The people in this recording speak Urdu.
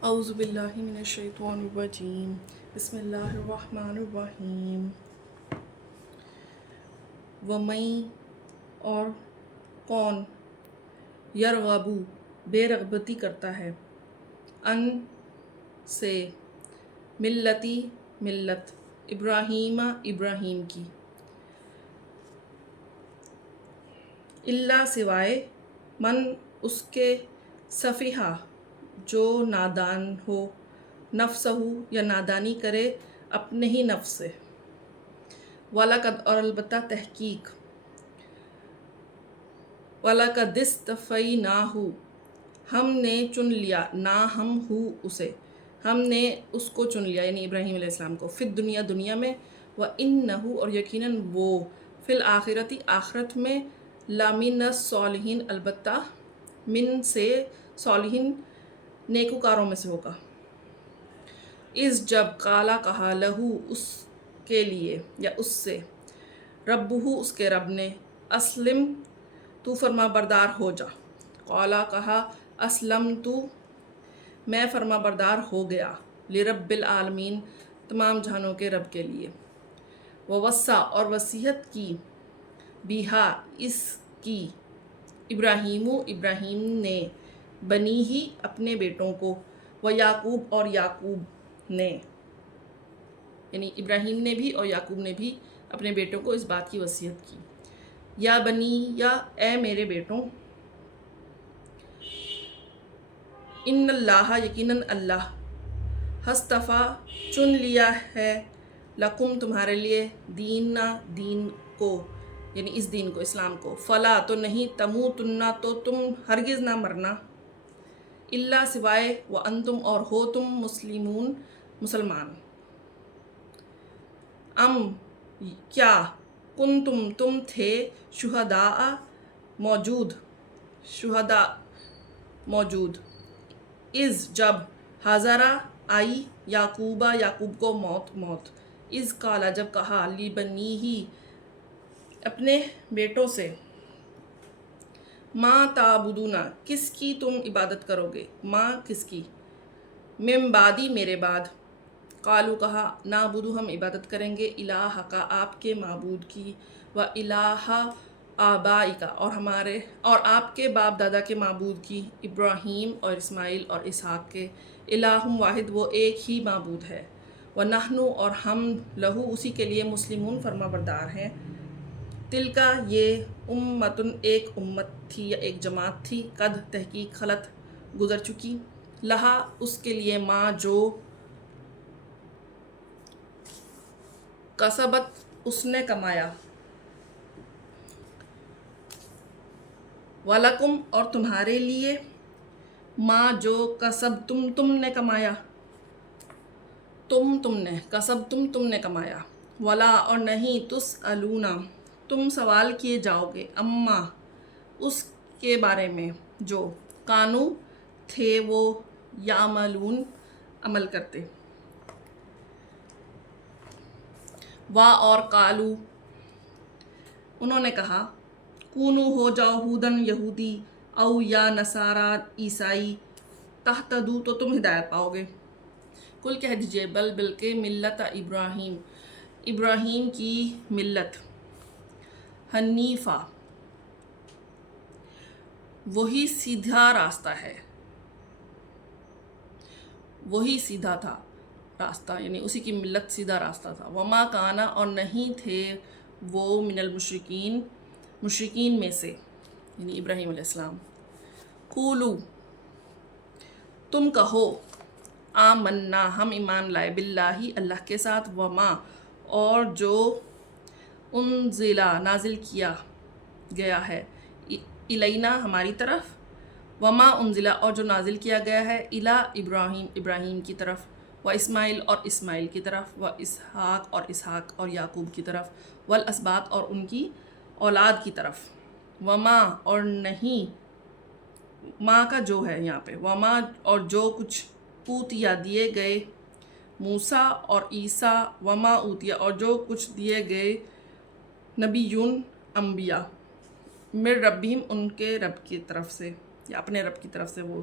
اعوذ باللہ من الشیطان الرجیم بسم اللہ الرحمن الرحیم وَمَن اور کون یرغبو بے رغبتی کرتا ہے ان سے ملتی ملت ابراہیم کی الا سوائے من اس کے سفیہا جو نادان ہو نفسہ یا نادانی کرے اپنے ہی نفس سے وَلَقَدْ اور البتہ تحقیق وَلَقَدِ اسْتَفَيْنَاهُ ہم نے چن لیا نا ہم ہو اسے ہم نے اس کو چن لیا یعنی ابراہیم علیہ السلام کو فی الدنیا دنیا میں وَإِنَّهُ اور یقیناً وہ فی الآخرتی آخرت میں لَمِنَ الصَّالِحِينَ البتہ من سے صالحین نیکوکاروں میں سے ہوگا اس جب قالا کہا لہو اس کے لیے یا اس سے ربہ اس کے رب نے اسلم تو فرما بردار ہو جا قالا کہا اسلم تو میں فرما بردار ہو گیا لرب العالمین تمام جہانوں کے رب کے لیے ووصا اور وصیت کی بیہا اس کی ابراہیم نے بنی ہی اپنے بیٹوں کو یعقوب اور یعقوب نے یعنی ابراہیم نے بھی اور یعقوب نے بھی اپنے بیٹوں کو اس بات کی وصیت کی یا بنی یا اے میرے بیٹوں ان اللہ یقیناً اللہ ہستفا چن لیا ہے لکم تمہارے لیے دین کو یعنی اس دین کو اسلام کو فلا تو نہیں تموتن تو تم ہرگز نہ مرنا الا سوائے وانتم اور ہو تم مسلمان ام کیا تم تھے شہداء موجود از جب حاضرہ آئی یعقوب کو موت از قالا جب کہا لبنیہ اپنے بیٹوں سے ما تعبدون کس کی تم عبادت کرو گے ما کس کی من بعدی میرے بعد قالو کہا نعبدو ہم عبادت کریں گے الہ کا آپ کے معبود کی و الہ آبائکا اور آپ کے باپ دادا کے معبود کی ابراہیم اور اسماعیل اور اسحاق کے الہ واحد وہ ایک ہی معبود ہے ونحن اور ہم لہو اسی کے لیے مسلمون فرما بردار ہیں تلکا یہ امتن ایک امت تھی یا ایک جماعت تھی قد تحقیق خلط گزر چکی لہا اس کے لیے ماں جو کسبت اس نے کمایا وَلَکُمْ اور تمہارے لیے ماں جو کسبتم تم نے کمایا تم نے کمایا ولا اور نہیں تسألون تم سوال کیے جاؤ گے اما اس کے بارے میں جو کانو تھے وہ یعملون عمل کرتے اور قالو انہوں نے کہا کونو ہو جاؤ ہودن یہودی او یا نصارا عیسائی تہتدو تو تم ہدایت پاؤ گے کل کہہ دیجئے بلکہ ملت ابراہیم کی ملت حنیفہ وہی سیدھا راستہ ہے وہی سیدھا تھا راستہ یعنی اسی کی ملت سیدھا راستہ تھا وما کانا اور نہیں تھے وہ من مشرکین میں سے یعنی ابراہیم علیہ السلام قولو تم کہو آمنا ہم ایمان لائے باللہ اللہ کے ساتھ وما اور جو انزلا نازل کیا گیا ہے الینا ہماری طرف وما انزلا اور جو نازل کیا گیا ہے الی ابراہیم کی طرف و اسماعیل اور اسماعیل کی طرف و اسحاق اور یعقوب کی طرف والاسباط اور ان کی اولاد کی طرف وما اور نہیں ماں کا جو ہے یہاں پہ وما اور جو کچھ اوتیا دیے گئے موسیٰ اور عیسیٰ وما اوتیا اور جو کچھ دیے گئے نبیون انبیاء من ربہم ان کے رب کی طرف سے یا اپنے رب کی طرف سے وہ